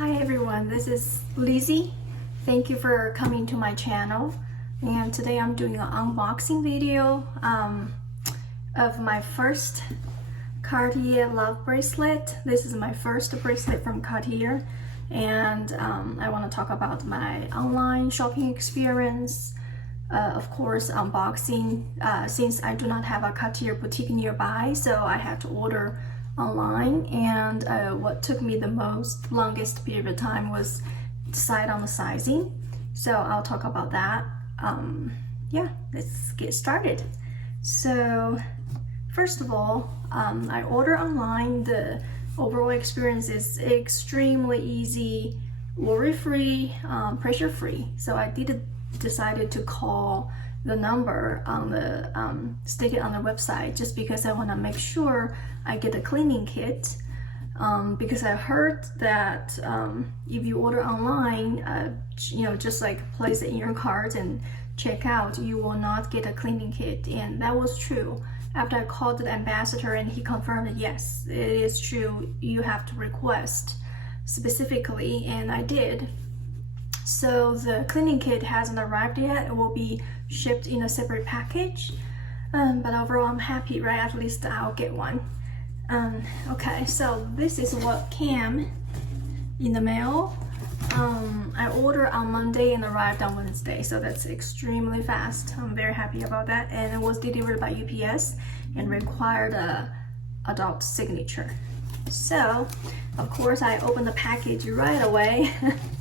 Hi everyone, this is Lizzie. Thank you for coming to my channel. And today I'm doing an unboxing video of my first Cartier Love Bracelet. This is my first bracelet from Cartier, and I want to talk about my online shopping experience. Of course, unboxing, since I do not have a Cartier boutique nearby, so I had to order online, and what took me the longest period of time was decide on the sizing. So I'll talk about that. Yeah, let's get started. So first of all, I order online. The overall experience is extremely easy, worry-free, pressure-free. So I decided to call the number on the stick it on the website, just because I want to make sure I get a cleaning kit, because I heard that if you order online, just like place it in your cart and check out, you will not get a cleaning kit. And that was true. After I called the ambassador and he confirmed that yes, it is true, you have to request specifically, and I did. So the cleaning kit hasn't arrived yet. It will be shipped in a separate package, but overall I'm happy, right? At least I'll get one. Okay, so this is what came in the mail. I ordered on Monday and arrived on Wednesday, so that's extremely fast. I'm very happy about that, and it was delivered by UPS and required a adult signature. So of course I opened the package right away,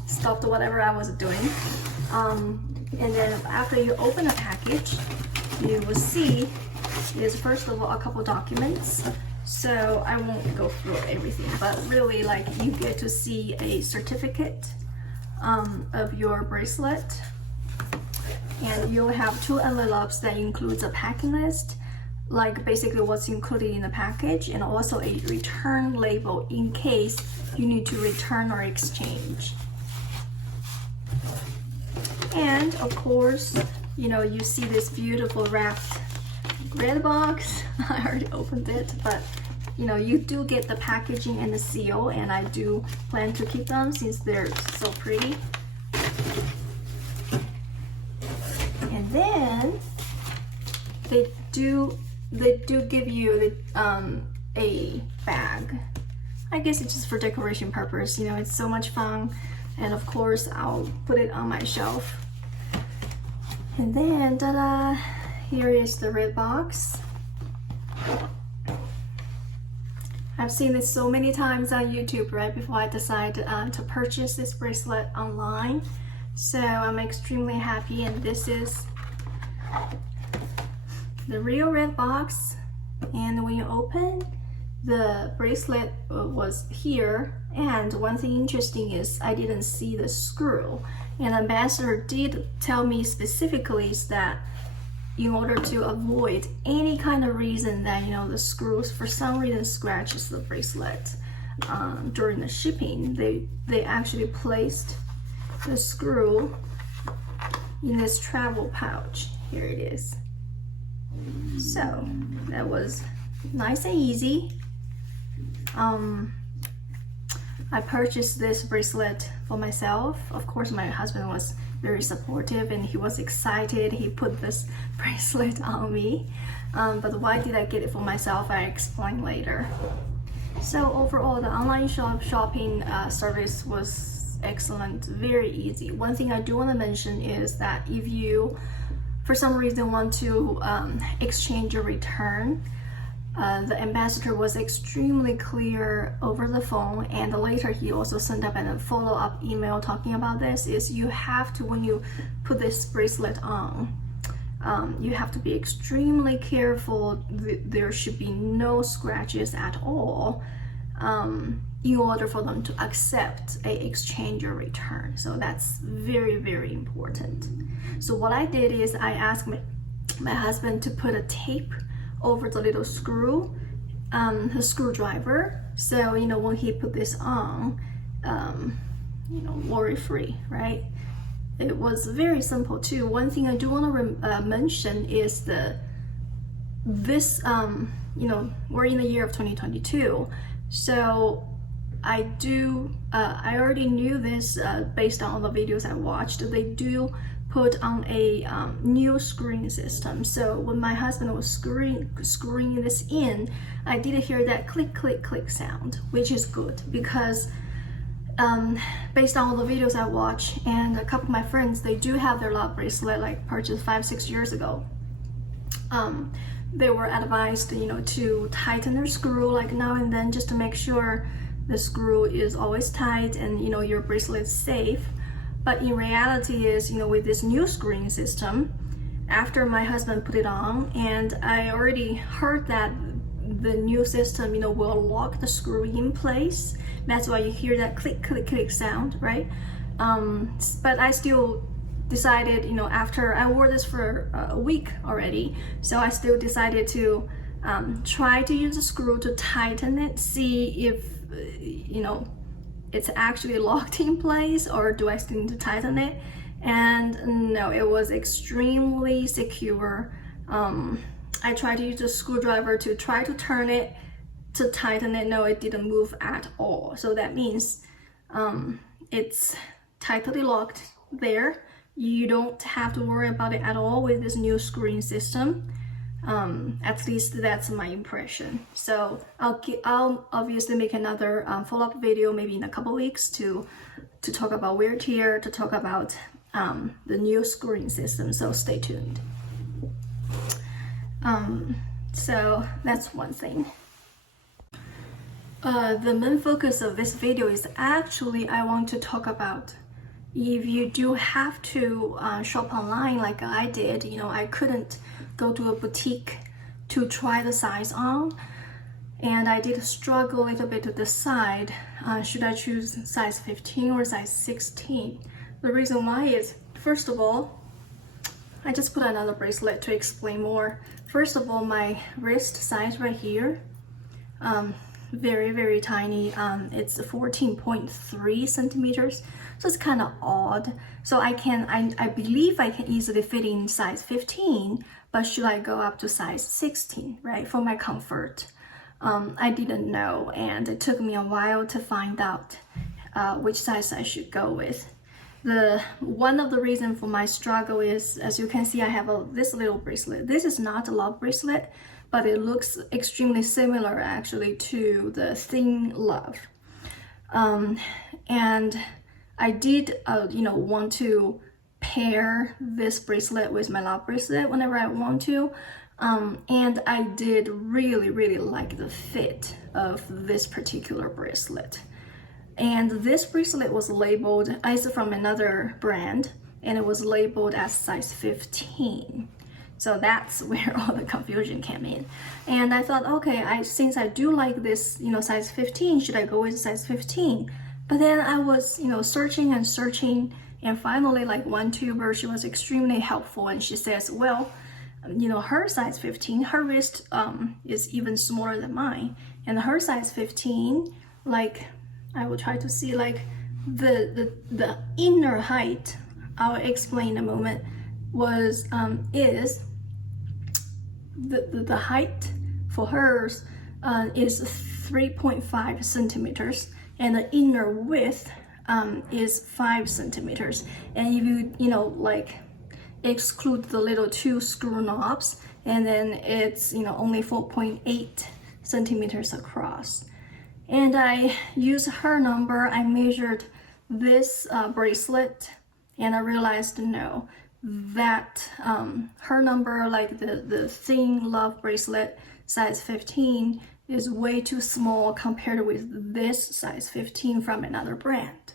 stopped whatever I was doing, and then after you open the package, you will see is first of all a couple documents. So I won't go through everything, but really, like, you get to see a certificate of your bracelet, and you'll have 2 envelopes that includes a packing list, like basically what's included in the package, and also a return label in case you need to return or exchange. And of course, you see this beautiful wrapped red box. I already opened it, but you do get the packaging and the seal, and I do plan to keep them since they're so pretty. And then they do give you a bag. I guess it's just for decoration purpose. It's so much fun, and of course I'll put it on my shelf. And then ta-da, here is the red box. I've seen this so many times on YouTube right before I decided to purchase this bracelet online, so I'm extremely happy. And this is the real red box, and when you open, the bracelet was here. And one thing interesting is I didn't see the screw, and ambassador did tell me specifically is that in order to avoid any kind of reason that the screws for some reason scratches the bracelet during the shipping, they actually placed the screw in this travel pouch. Here it is. So that was nice and easy. I purchased this bracelet for myself. Of course, my husband was very supportive and he was excited. He put this bracelet on me. But why did I get it for myself? I explain later. So overall, the online shopping service was excellent, very easy. One thing I do want to mention is that if you, for some reason, want to exchange or return, the ambassador was extremely clear over the phone, and later he also sent up a follow-up email talking about this, is you have to, when you put this bracelet on, you have to be extremely careful. There should be no scratches at all in order for them to accept a exchange or return. So that's very, very important. So what I did is I asked my husband to put a tape over the little screw, the screwdriver, so when he put this on, worry-free, right? It was very simple too. One thing I do want to mention is we're in the year of 2022, so I already knew this based on all the videos I watched. They do put on a new screwing system. So when my husband was screwing this in, I did hear that click, click, click sound, which is good because based on all the videos I watch and a couple of my friends, they do have their Love Bracelet like purchased 5-6 years ago. They were advised, you know, to tighten their screw like now and then just to make sure the screw is always tight and, you know, your bracelet is safe. But in reality is, you know, with this new screwing system, after my husband put it on, and I already heard that the new system, you know, will lock the screw in place. That's why you hear that click, click, click sound, right? But I still decided, you know, after I wore this for a week already, so I still decided to try to use a screw to tighten it, see if, you know, it's actually locked in place or do I still need to tighten it. And no, it was extremely secure. I tried to use a screwdriver to try to turn it to tighten it. No, it didn't move at all. So that means it's tightly locked there. You don't have to worry about it at all with this new screwing system. At least that's my impression. So I'll obviously make another follow-up video maybe in a couple weeks to talk about wear tear, to talk about the new screwing system. So stay tuned. So that's one thing. The main focus of this video is actually I want to talk about if you do have to shop online like I did. You know, I couldn't go to a boutique to try the size on, and I did struggle a little bit to decide should I choose size 15 or size 16. The reason why is, first of all, I just put another bracelet to explain more. First of all, my wrist size right here, very, very tiny. It's 14.3 centimeters. So it's kind of odd. So I believe I can easily fit in size 15, but should I go up to size 16, right? For my comfort. I didn't know, and it took me a while to find out which size I should go with. One of the reasons for my struggle is, as you can see, I have this little bracelet. This is not a Love bracelet, but it looks extremely similar actually to the thin Love. And I did, you know, want to pair this bracelet with my Love bracelet whenever I want to. And I did really, really like the fit of this particular bracelet. And this bracelet was labeled, it's from another brand, and it was labeled as size 15. So that's where all the confusion came in. And I thought, okay, since I do like this, you know, size 15, should I go with size 15? But then I was, you know, searching and searching, and finally, like one tuber, she was extremely helpful, and she says, well, you know, her size 15, her wrist is even smaller than mine, and her size 15, like, I will try to see like the inner height, I'll explain in a moment, was is the height for hers is 3.5 centimeters, and the inner width is 5 centimeters. And if you know, like exclude the little 2 screw knobs, and then it's, you know, only 4.8 centimeters across. And I used her number. I measured this bracelet, and I realized no, that her number, like the thin Love bracelet size 15, is way too small compared with this size 15 from another brand.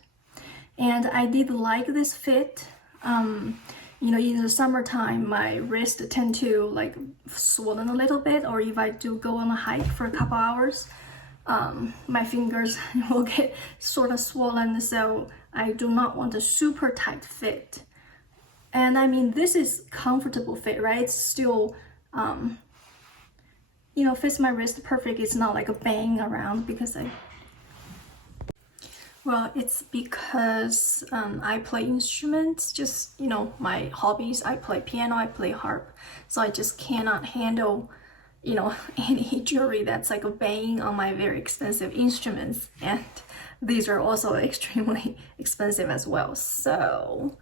And I did like this fit. You know, in the summertime, my wrist tend to like swollen a little bit, or if I do go on a hike for a couple hours, my fingers will get sort of swollen, so I do not want a super tight fit. And I mean, this is comfortable fit, right? It's still, you know, fits my wrist perfect. It's not like a bang around because it's because I play instruments, just, you know, my hobbies. I play piano, I play harp, so I just cannot handle, you know, any jewelry that's like a bang on my very expensive instruments. And these are also extremely expensive as well. So,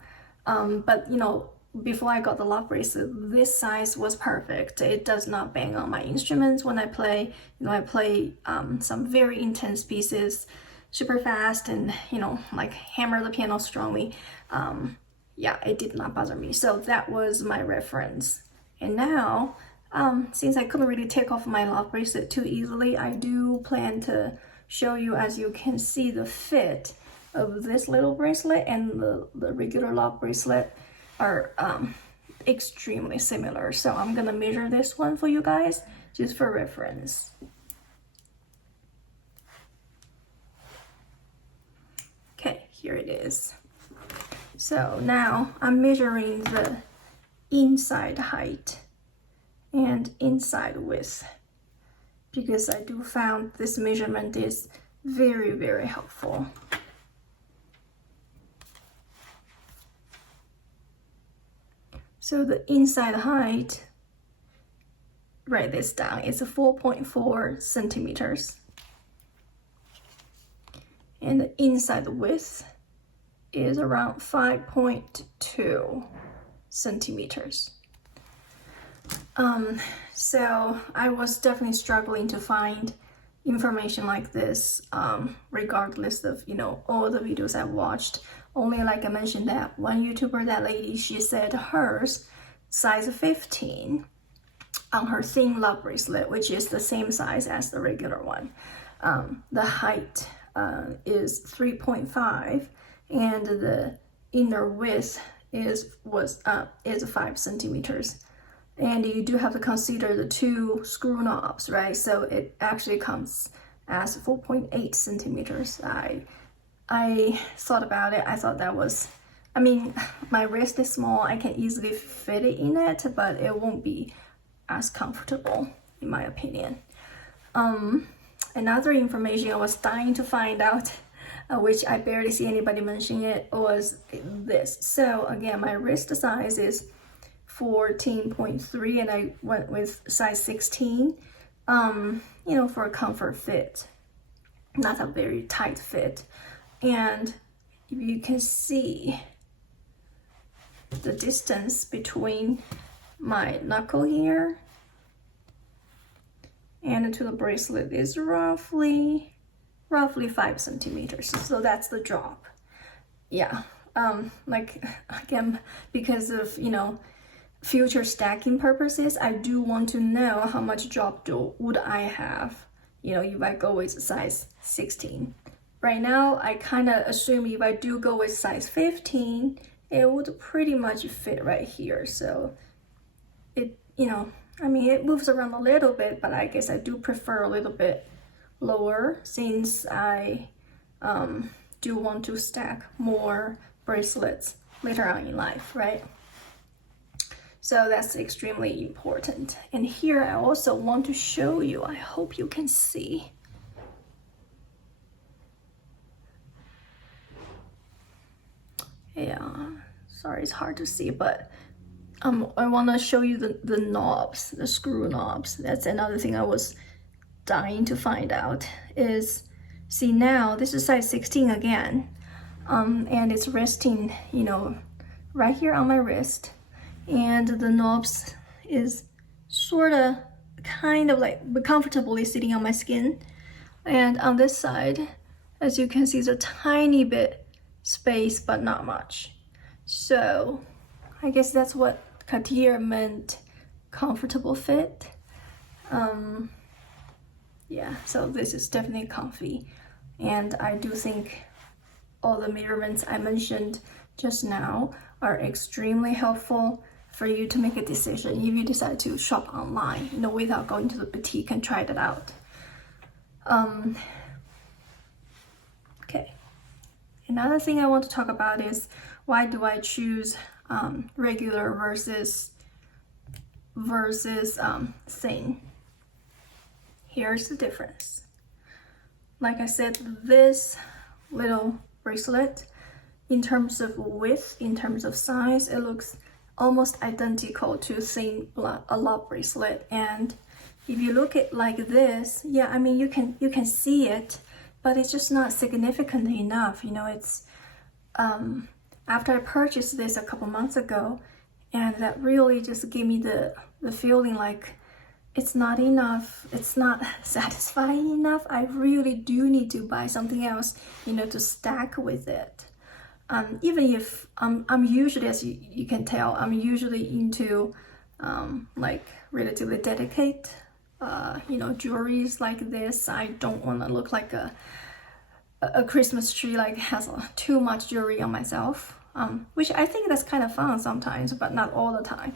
but you know, before I got the Love Bracelet, this size was perfect. It does not bang on my instruments when I play. You know, I play some very intense pieces super fast and, you know, like hammer the piano strongly. Yeah, it did not bother me. So that was my reference. And now, since I couldn't really take off my Love Bracelet too easily, I do plan to show you, as you can see, the fit of this little bracelet and the regular Love Bracelet are extremely similar. So I'm gonna measure this one for you guys just for reference. Okay, here it is. So now I'm measuring the inside height and inside width, because I do found this measurement is very, very helpful. So the inside height, write this down, it's 4.4 centimeters. And the inside width is around 5.2 centimeters. So I was definitely struggling to find information like this, regardless of, you know, all the videos I've watched. Only, like I mentioned, that one YouTuber, that lady, she said hers size 15 on her thin Love Bracelet, which is the same size as the regular one. The height is 3.5, and the inner width is 5 centimeters. And you do have to consider the 2 screw knobs, right? So it actually comes as 4.8 centimeters. I thought about it. I thought that was, I mean, my wrist is small. I can easily fit it in it, but it won't be as comfortable, in my opinion. Another information I was dying to find out, which I barely see anybody mentioning it, was this. So again, my wrist size is 14.3, and I went with size 16, you know, for a comfort fit, not a very tight fit. And you can see the distance between my knuckle here and to the bracelet is roughly 5 centimeters. So that's the drop. Yeah, like, again, because of, you know, future stacking purposes, I do want to know how much drop would I have, you know, if I go with size 16. Right now, I kind of assume if I do go with size 15, it would pretty much fit right here. So it, you know, I mean, it moves around a little bit, but I guess I do prefer a little bit lower, since I do want to stack more bracelets later on in life, right? So that's extremely important. And here I also want to show you, I hope you can see. Yeah, sorry, it's hard to see, but I want to show you the knobs, the screw knobs. That's another thing I was dying to find out is, see, now this is size 16 again, and it's resting, you know, right here on my wrist, and the knobs is sort of kind of like comfortably sitting on my skin. And on this side, as you can see, there's a tiny bit space, but not much. So I guess that's what Cartier meant comfortable fit. Yeah, so this is definitely comfy, and I do think all the measurements I mentioned just now are extremely helpful for you to make a decision if you decide to shop online, you know, without going to the boutique and try it out. Okay. Another thing I want to talk about is, why do I choose regular versus thin? Here's the difference. Like I said, this little bracelet, in terms of width, in terms of size, it looks almost identical to thin a Love Bracelet. And if you look at like this, yeah, I mean, you can see it, but it's just not significant enough. You know, it's after I purchased this a couple months ago, and that really just gave me the feeling like it's not enough, it's not satisfying enough. I really do need to buy something else, you know, to stack with it. Even if I'm usually, as you can tell, I'm usually into like relatively delicate, you know, jewelries like this. I don't want to look like a Christmas tree, like has too much jewelry on myself, which I think that's kind of fun sometimes, but not all the time.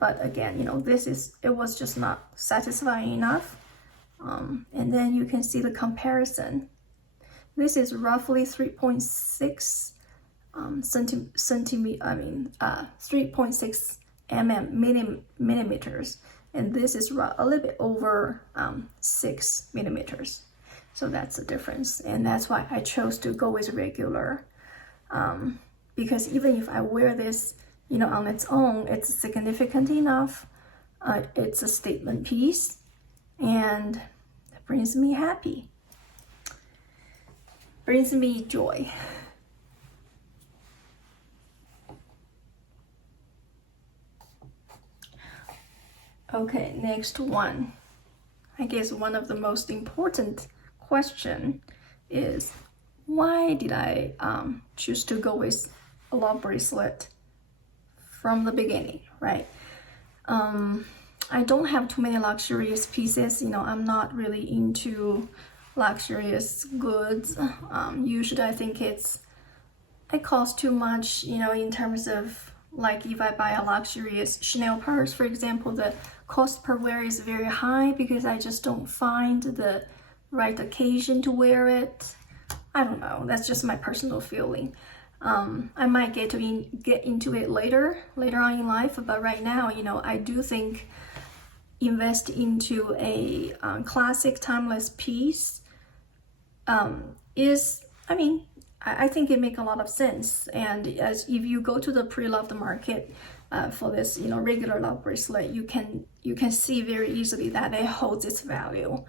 But again, you know, it was just not satisfying enough. And then you can see the comparison. This is roughly 3.6 3.6 millimeters, and this is a little bit over 6 millimeters. So that's the difference, and that's why I chose to go with regular, because even if I wear this, you know, on its own, it's significant enough. It's a statement piece, and it brings me happy, brings me joy. Okay, next one. I guess one of the most important question is, why did I choose to go with a Love Bracelet from the beginning, right? I don't have too many luxurious pieces. You know, I'm not really into luxurious goods. Usually I think it costs too much, you know, in terms of, like, if I buy a luxurious Chanel purse, for example, the cost per wear is very high because I just don't find the right occasion to wear it. I don't know, that's just my personal feeling. I might get into it later on in life, but right now, you know, I do think invest into a classic timeless piece is, I mean, I think it makes a lot of sense. And as if you go to the pre-loved market for this, you know, regular Love Bracelet, you can see very easily that it holds its value.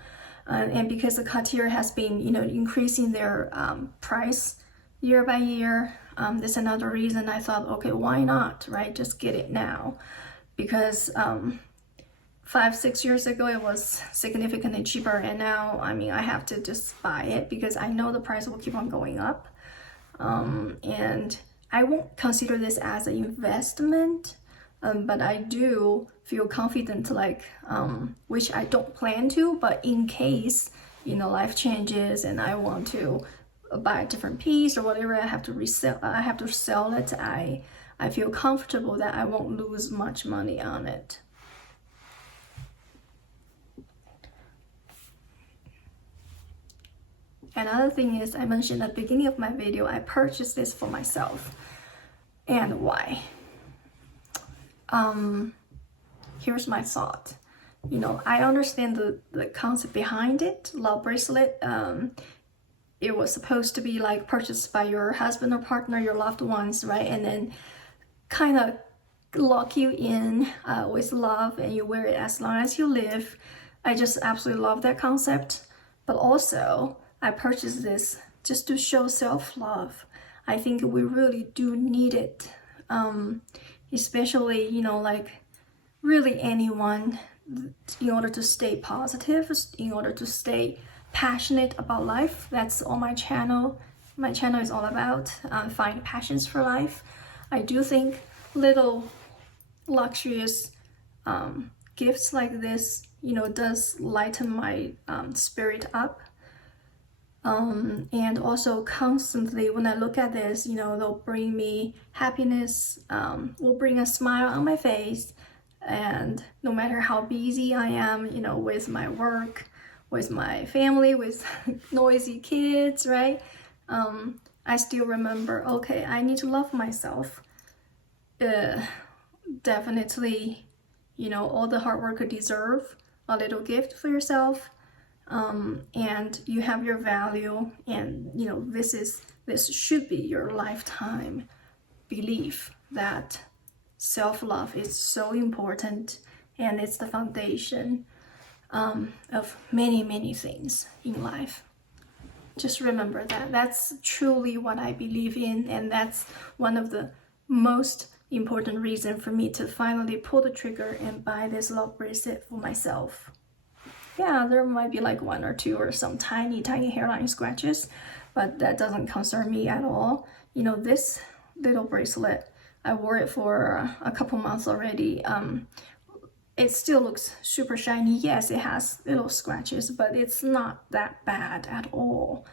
And because the Cartier has been, you know, increasing their price year by year, that's another reason I thought, okay, why not, right? Just get it now, because 5-6 years ago it was significantly cheaper, and now, I mean, I have to just buy it because I know the price will keep on going up. And I won't consider this as an investment, but I do feel confident, like, which I don't plan to, but in case, you know, life changes and I want to buy a different piece or whatever, I have to sell it, I feel comfortable that I won't lose much money on it. Another thing is, I mentioned at the beginning of my video, I purchased this for myself. And why? Here's my thought. You know, I understand the concept behind it. Love Bracelet, it was supposed to be like purchased by your husband or partner, your loved ones, right? And then kind of lock you in with love, and you wear it as long as you live. I just absolutely love that concept. But also, I purchased this just to show self-love. I think we really do need it, especially, you know, like really anyone, in order to stay positive, in order to stay passionate about life. That's all my channel is all about, find passions for life. I do think little luxurious gifts like this, you know, does lighten my spirit up. And also constantly when I look at this, you know, they'll bring me happiness, will bring a smile on my face. And no matter how busy I am, you know, with my work, with my family, with noisy kids, right? I still remember, okay, I need to love myself. Definitely, you know, all the hard work deserve a little gift for yourself. And you have your value, and, you know, this should be your lifetime belief that self-love is so important, and it's the foundation of many things in life. just remember that. That's truly what I believe in, and that's one of the most important reason for me to finally pull the trigger and buy this love bracelet for myself. Yeah, there might be like 1 or 2 or some tiny hairline scratches, but that doesn't concern me at all. You know, this little bracelet, I wore it for a couple months already. It still looks super shiny. Yes, it has little scratches, but it's not that bad at all.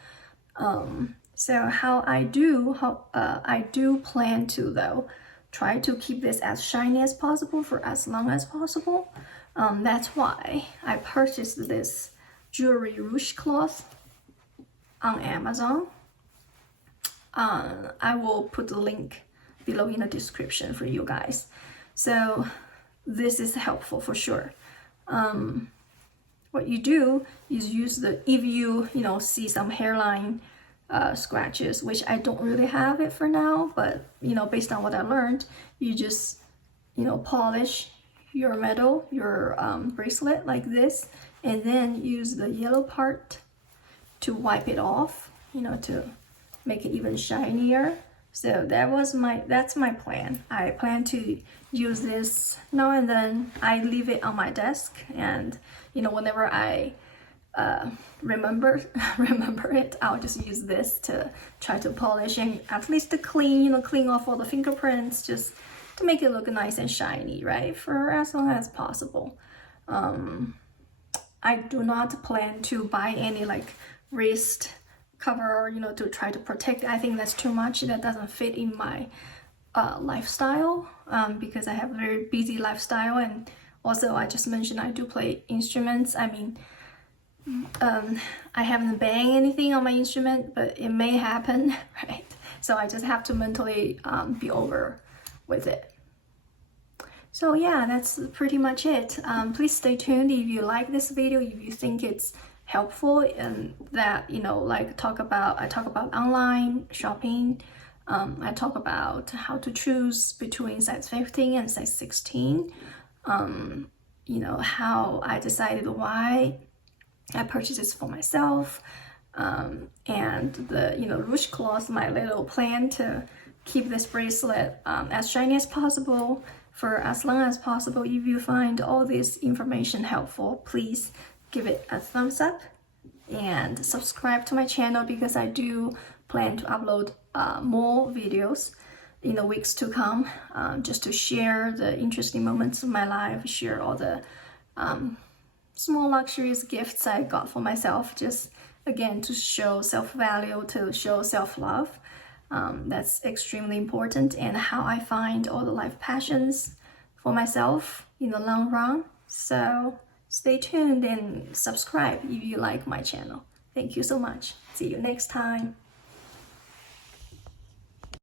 So I do plan to, though, try to keep this as shiny as possible for as long as possible. That's why I purchased this jewelry Rouge cloth on Amazon. I will put the link below in the description for you guys. So this is helpful for sure. What you do is use if you see some hairline scratches, which I don't really have it for now, but based on what I learned, you just polish your metal, your bracelet like this, and then use the yellow part to wipe it off, to make it even shinier. So that's my plan. I plan to use this now and then. I leave it on my desk, and whenever I remember it, I'll just use this to try to polish and at least to clean off all the fingerprints, just to make it look nice and shiny, right? For as long as possible. I do not plan to buy any like wrist cover, to try to protect. I think that's too much. That doesn't fit in my lifestyle, because I have a very busy lifestyle, and also I just mentioned I do play instruments. I mean, I haven't banged anything on my instrument, but it may happen, right? So I just have to mentally be over with it. So yeah, that's pretty much it. Please stay tuned if you like this video, if you think it's helpful, and that I talk about online shopping. I talk about how to choose between size 15 and size 16. How I decided why I purchased this for myself, and the Rouge cloth, my little plan to keep this bracelet as shiny as possible for as long as possible. If you find all this information helpful, please give it a thumbs up and subscribe to my channel, because I do plan to upload more videos in the weeks to come, just to share the interesting moments of my life, share all the small luxurious gifts I got for myself, just again to show self-value, to show self-love. That's extremely important, and how I find all the life passions for myself in the long run. So stay tuned and subscribe if you like my channel. Thank you so much. See you next time.